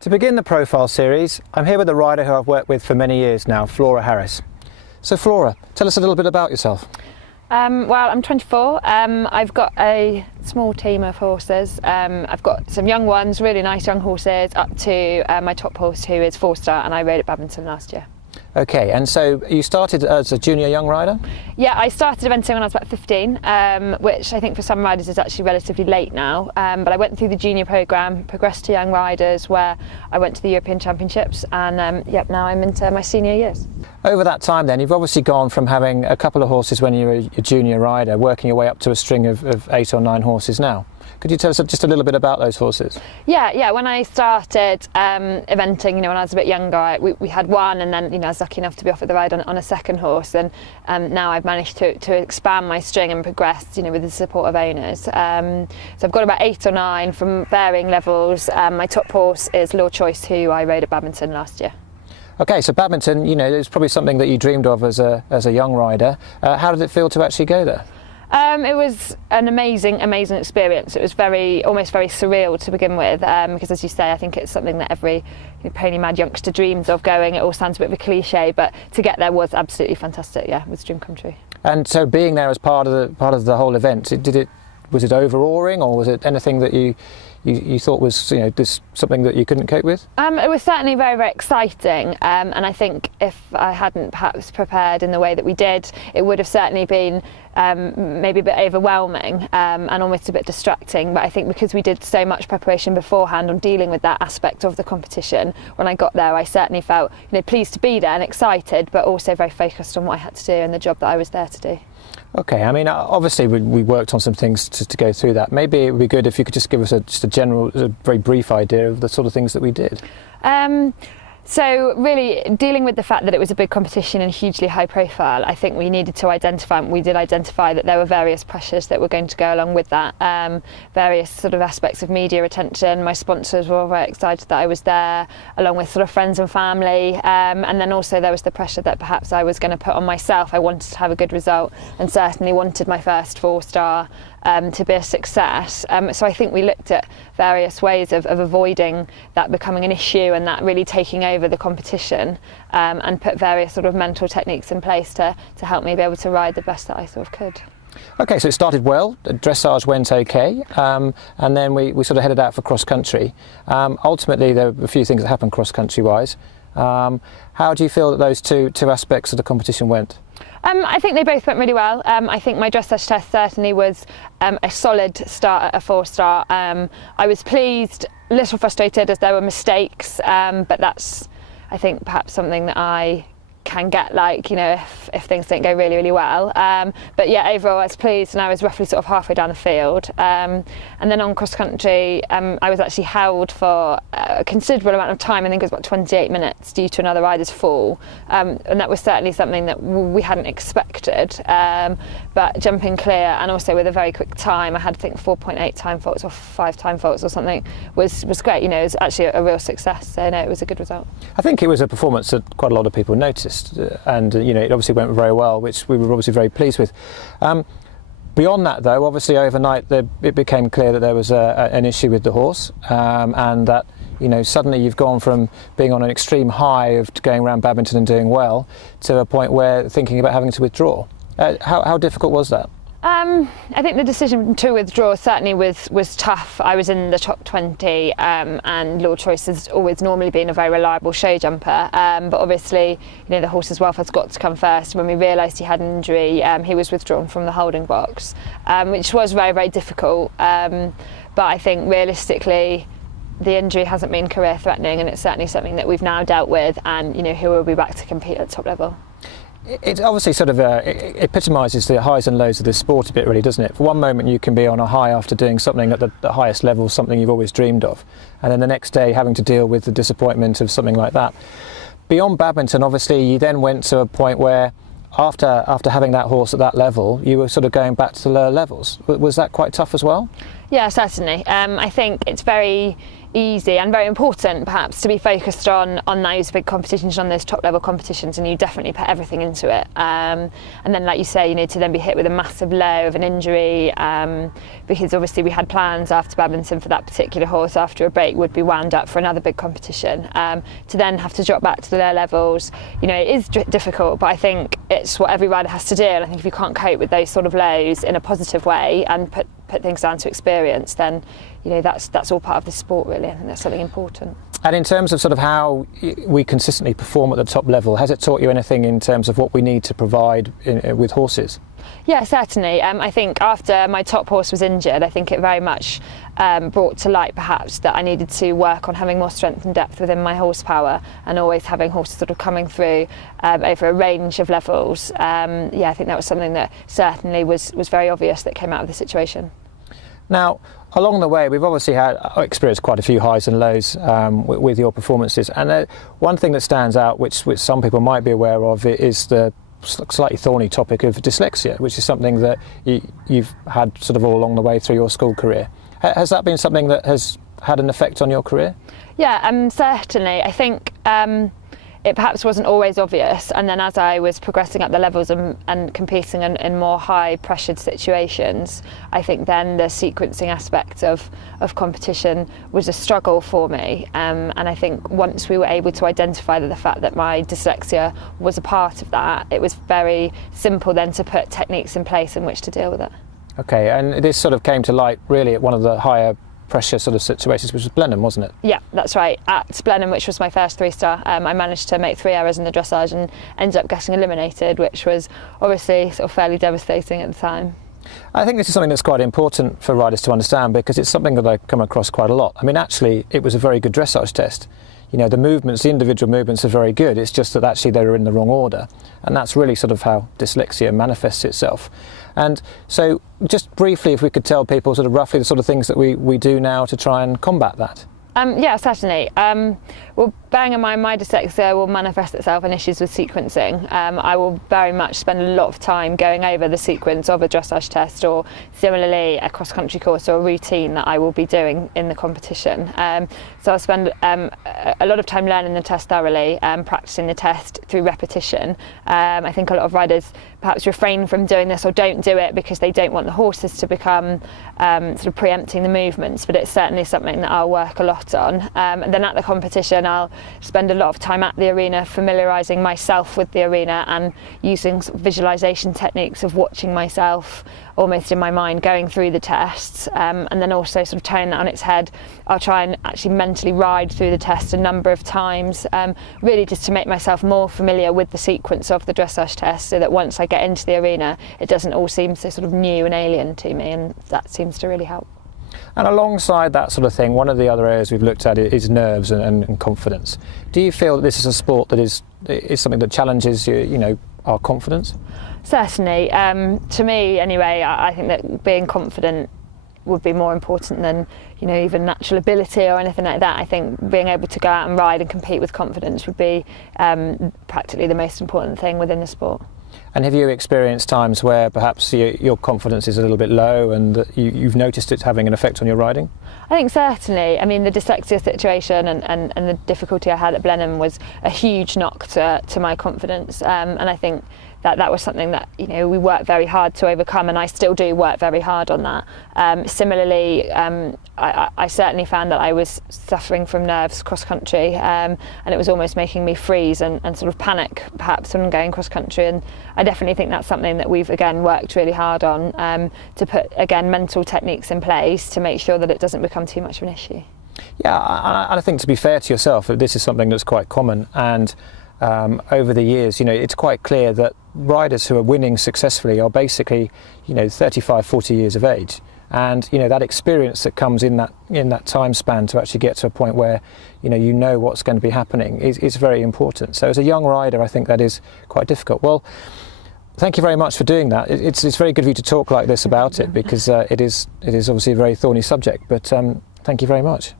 To begin the profile series, I'm here with a rider who I've worked with for many years now, Flora Harris. So Flora, tell us a little bit about yourself. Well, I'm 24. I've got a small team of horses. I've got some young ones, really nice young horses, up to my top horse who is 4-star, and I rode at Badminton last year. Okay, and so you started as a junior young rider? Yeah, I started eventing when I was about 15, which I think for some riders is actually relatively late now. But I went through the junior programme, progressed to young riders, where I went to the European Championships, and now I'm into my senior years. Over that time then, you've obviously gone from having a couple of horses when you were a junior rider, working your way up to a string of 8 or 9 horses now. Could you tell us just a little bit about those horses? Yeah. When I started eventing, when I was a bit younger, we had one, and then I was lucky enough to be offered the ride on a second horse, and now I've managed to expand my string and progress, with the support of owners. So I've got about 8 or 9 from varying levels. My top horse is Law Choice, who I rode at Badminton last year. Okay, so Badminton, it was probably something that you dreamed of as a young rider. How did it feel to actually go there? It was an amazing experience. It was almost very surreal to begin with, because as you say, I think it's something that every pony mad youngster dreams of going. It all sounds a bit of a cliche, but to get there was absolutely fantastic. Yeah, it was a dream come true. And so being there as part of the whole event, was it overawing, or was it anything that you thought was this something that you couldn't cope with? It was certainly very exciting, and I think if I hadn't perhaps prepared in the way that we did, it would have certainly been maybe a bit overwhelming and almost a bit distracting. But I think because we did so much preparation beforehand on dealing with that aspect of the competition, when I got there I certainly felt pleased to be there and excited, but also very focused on what I had to do and the job that I was there to do. Okay, I mean, obviously we worked on some things to go through that. Maybe it would be good if you could just give us a very brief idea of the sort of things that we did. So really dealing with the fact that it was a big competition and hugely high profile, I think we needed to identify, and we did identify, that there were various pressures that were going to go along with that. Various sort of aspects of media attention. My sponsors were all very excited that I was there, along with sort of friends and family. And then also there was the pressure that perhaps I was going to put on myself. I wanted to have a good result, and certainly wanted my first 4-star to be a success. So I think we looked at various ways of avoiding that becoming an issue and that really taking over the competition, and put various sort of mental techniques in place to help me be able to ride the best that I sort of could. Okay, so it started well, dressage went okay, and then we sort of headed out for cross country. Ultimately there were a few things that happened cross country wise. How do you feel that those two aspects of the competition went? I think they both went really well. I think my dressage test certainly was a solid start at a 4-star. I was pleased, a little frustrated as there were mistakes, but that's, I think, perhaps something that I can get, if things don't go really well. But yeah, overall I was pleased, and I was roughly sort of halfway down the field. And then on cross country, I was actually held for a considerable amount of time. I think it was about 28 minutes due to another rider's fall. And that was certainly something that we hadn't expected. But jumping clear, and also with a very quick time, I had, I think, 4.8 time faults or 5 time faults or something, was great. It was actually a real success. So no, it was a good result. I think it was a performance that quite a lot of people noticed. And it obviously went very well, which we were obviously very pleased with. Beyond that, though, obviously overnight it became clear that there was an issue with the horse, and that suddenly you've gone from being on an extreme high of going around Badminton and doing well to a point where thinking about having to withdraw. How difficult was that? I think the decision to withdraw certainly was tough. I was in the top 20, and Law Choice has always normally been a very reliable show jumper, but obviously the horse's welfare's got to come first. When we realised he had an injury, he was withdrawn from the holding box, which was very difficult, but I think realistically the injury hasn't been career threatening, and it's certainly something that we've now dealt with, and he will be back to compete at top level. It obviously sort of epitomises the highs and lows of this sport a bit, really, doesn't it? For one moment you can be on a high after doing something at the highest level, something you've always dreamed of, and then the next day having to deal with the disappointment of something like that. Beyond Badminton, obviously, you then went to a point where after having that horse at that level, you were sort of going back to the lower levels. Was that quite tough as well? Yeah, certainly. I think it's very easy and very important perhaps to be focused on those big competitions, on those top level competitions, and you definitely put everything into it. And then, like you say, you need to then be hit with a massive low of an injury, because obviously we had plans after Badminton for that particular horse after a break would be wound up for another big competition. To then have to drop back to the lower levels, it is difficult, but I think it's what every rider has to do. And I think if you can't cope with those sort of lows in a positive way and put things down to experience, then that's all part of the sport, really. I think that's something important. And in terms of sort of how we consistently perform at the top level, has it taught you anything in terms of what we need to provide with horses? Yeah, certainly. I think after my top horse was injured, I think it very much brought to light perhaps that I needed to work on having more strength and depth within my horsepower, and always having horses sort of coming through over a range of levels. I think that was something that certainly was very obvious that came out of the situation. Now, along the way, we've obviously experienced quite a few highs and lows with your performances. And one thing that stands out, which some people might be aware of, is the slightly thorny topic of dyslexia, which is something that you've had sort of all along the way through your school career. Has that been something that has had an effect on your career? Yeah, certainly. I think it perhaps wasn't always obvious, and then as I was progressing up the levels and competing in more high pressured situations, I think then the sequencing aspect of competition was a struggle for me, and I think once we were able to identify the fact that my dyslexia was a part of that, it was very simple then to put techniques in place in which to deal with it. Okay, and this sort of came to light really at one of the higher pressure sort of situations, which was Blenheim, wasn't it? Yeah, that's right. At Blenheim, which was my first 3-star, I managed to make 3 errors in the dressage and ended up getting eliminated, which was obviously sort of fairly devastating at the time. I think this is something that's quite important for riders to understand, because it's something that I come across quite a lot. I mean, actually, it was a very good dressage test. The movements, the individual movements are very good. It's just that actually they were in the wrong order. And that's really sort of how dyslexia manifests itself. And so just briefly, if we could tell people sort of roughly the sort of things that we do now to try and combat that. Yeah, certainly. Well, bearing in mind my dyslexia will manifest itself in issues with sequencing. I will very much spend a lot of time going over the sequence of a dressage test, or similarly a cross-country course or a routine that I will be doing in the competition. So I'll spend a lot of time learning the test thoroughly, practicing the test through repetition. I think a lot of riders perhaps refrain from doing this or don't do it because they don't want the horses to become sort of preempting the movements, but it's certainly something that I'll work a lot on. And then at the competition, I'll spend a lot of time at the arena familiarising myself with the arena and using sort of visualisation techniques of watching myself almost in my mind going through the tests, and then also sort of turning that on its head. I'll try and actually mentally ride through the test a number of times, really just to make myself more familiar with the sequence of the dressage test, so that once I get into the arena it doesn't all seem so sort of new and alien to me, and that seems to really help. And alongside that sort of thing, one of the other areas we've looked at is nerves and confidence. Do you feel that this is a sport that is something that challenges our confidence? Certainly. To me anyway, I think that being confident would be more important than even natural ability or anything like that. I think being able to go out and ride and compete with confidence would be practically the most important thing within the sport. And have you experienced times where perhaps your confidence is a little bit low and you've noticed it having an effect on your riding? I think certainly. I mean, the dyslexia situation and the difficulty I had at Blenheim was a huge knock to my confidence, and I think that was something that we worked very hard to overcome, and I still do work very hard on that. Similarly, I certainly found that I was suffering from nerves cross country, and it was almost making me freeze and sort of panic perhaps when going cross country, and I definitely think that's something that we've again worked really hard on, to put again mental techniques in place to make sure that it doesn't become too much of an issue. Yeah, I think to be fair to yourself, this is something that's quite common, and over the years, it's quite clear that riders who are winning successfully are basically, 35, 40 years of age. And, that experience that comes in that time span to actually get to a point where, you know what's going to be happening is very important. So as a young rider, I think that is quite difficult. Well, thank you very much for doing that. It's very good of you to talk like this about it, because it is obviously a very thorny subject, but thank you very much.